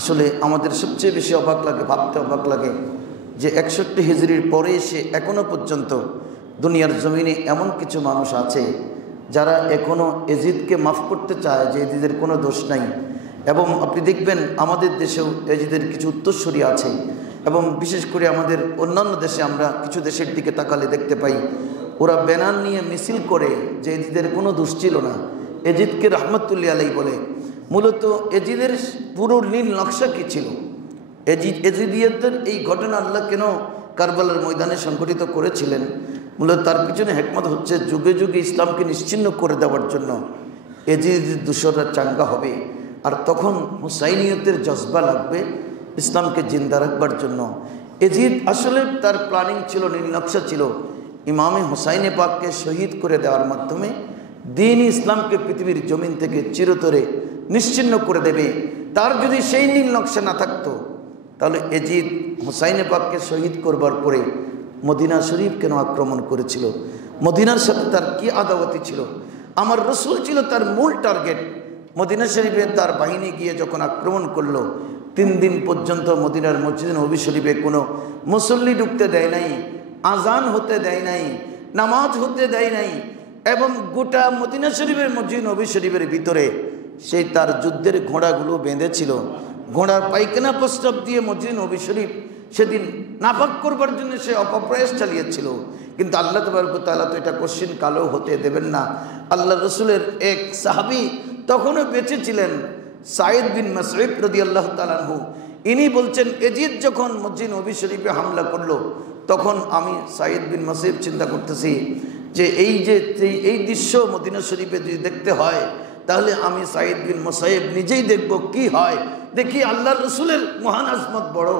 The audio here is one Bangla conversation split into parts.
আসলে আমাদের সবচেয়ে বেশি অবাক লাগে, ভাবতে অবাক লাগে যে 61 হিজরির পরে এসে এখনো পর্যন্ত দুনিয়ার জমিনে এমন কিছু মানুষ আছে যারা এখনো এজিদকে মাফ করতে চায় যে এজিদের কোনো দোষ নাই। এবং আপনি দেখবেন আমাদের দেশেও এজিদের কিছু উত্তরসূরি আছে, এবং বিশেষ করে আমাদের অন্যান্য দেশে আমরা কিছু দেশের দিকে তাকালে দেখতে পাই ওরা ব্যানার নিয়ে মিছিল করে যে এজিদের কোনো দোষ ছিল না, এজিদকে রহমতুল্লাহ আলাইহি বলে। মূলত এজিদের পুরো নীল নকশা কী ছিল, এজিদিয়তদের এই ঘটনা আল্লাহ কেন কারবালার ময়দানে সংঘটিত করেছিলেন, মূলত তার পিছনে হিকমত হচ্ছে যুগে যুগে ইসলামকে নিশ্চিহ্ন করে দেওয়ার জন্য এজিদের দূষররা চাঙ্গা হবে, আর তখন হুসাইনিয়তের জজবা লাগবে ইসলামকে জিন্দা রাখবার জন্য। এজিদ আসলে তার প্ল্যানিং ছিল, নীল নকশা ছিল ইমামে হুসাইনে পাককে শহীদ করে দেওয়ার মাধ্যমে দ্বীন ইসলামকে পৃথিবীর জমিন থেকে চিরতরে নিশ্চিহ্ন করে দেবে। তার যদি সেই নীল নকশা না থাকতো তাহলে এজিদ হুসাইনে পাককে শহীদ করবার পরে মদিনা শরীফ কেন আক্রমণ করেছিল, মদিনার সাথে তার কি আদাওয়াতি ছিল। আমার রসুল ছিল তার মূল টার্গেট। মদিনা শরীফে তার বাহিনী গিয়ে যখন আক্রমণ করলো, 3 দিন পর্যন্ত মদিনার মসজিদ নবী শরীফে কোনো মুসল্লি ঢুকতে দেয় নাই, আজান হতে দেয় নাই, নামাজ হতে দেয় নাই, এবং গোটা মদিনা শরীফের মসজিদ নবী শরীফের ভিতরে সেই তার যুদ্ধের ঘোড়াগুলো বেঁধেছিল। ঘোড়ার পায়খানা প্রস্রাব দিয়ে মসজিদ নবী শরীফ সেদিন নাপাক করবার জন্য সে অপপ্রয়াস চালিয়েছিল। কিন্তু আল্লাহ তাবারক ওয়া তাআলা তো এটা কোশ্চিন কালো হতে দেবেন না। আল্লাহ রসুলের এক সাহাবী তখনও বেঁচে ছিলেন, সাঈদ বিন মাসউদ রাদিয়াল্লাহু তাআলা আনহু। ইনি বলছেন এজিদ যখন মসজিদ নবী শরীফে হামলা করলো তখন আমি সাঈদ বিন মাসউদ চিন্তা করতেছি যে এই দৃশ্য মদিনা শরীফে যদি দেখতে হয় তাহলে আমি সাঈদ বিন মাসউদ নিজেই দেখব কি হয়। দেখি আল্লাহর রসুলের মহান আজমত বড়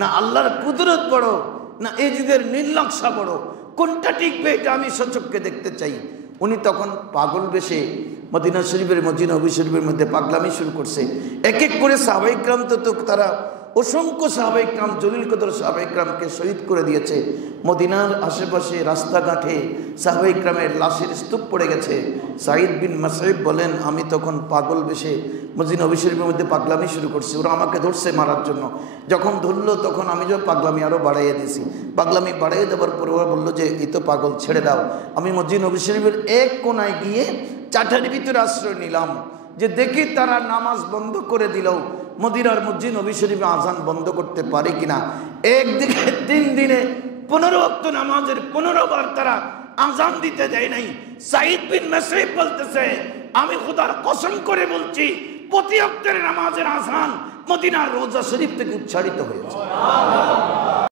না আল্লাহর কুদরত বড় না এজিদের নীল নকশা বড়, কোনটা টিকবে এটা আমি সচক্ষে দেখতে চাই। উনি তখন পাগল বেশে মদিনা শরীফের মসজিদ নবী শরীফের মধ্যে পাগলামি শুরু করছে। এক এক করে সাহাবায়ে কেরাম তো তারা অসংখ্য সাহাবায়ে কেরাম, জলিল কদর সাহাবায়ে কেরামকে শহীদ করে দিয়েছে। মদিনার আশেপাশে রাস্তাঘাটে সাহাবায়ে কেরামের লাশের স্তূপ পড়ে গেছে। সাঈদ বিন মাসউদ বলেন আমি তখন পাগল বেশে মসজিদ নবী শরীফের মধ্যে পাগলামি শুরু করছি, ওরা আমাকে ধরছে মারার জন্য। যখন ধরলো তখন আমি যখন পাগলামি আরও বাড়াইয়ে দিয়েছি, পাগলামি বাড়াইয়ে দেওয়ার পরে ওরা বললো যে এই তো পাগল, ছেড়ে দাও। আমি মসজিদ নবী শরীফের এক কোনায় গিয়ে চাটার ভিতরে আশ্রয় নিলাম যে দেখি তারা নামাজ বন্ধ করে দিলেও মদিনার মসজিদ নবী শরীফে আজান বন্ধ করতে পারে কিনা। একদিকে 3 দিনে 15 ওয়াক্ত নামাজের 15 বার তারা আজান দিতে দেয় নাই। সাঈদ বিন মাসউদ বলতেছে আমি খোদার কসম করে বলছি প্রতি ওয়াক্তের নামাজের আজান মদিনার রোজা শরীফ থেকে উচ্চারিত হয়েছে।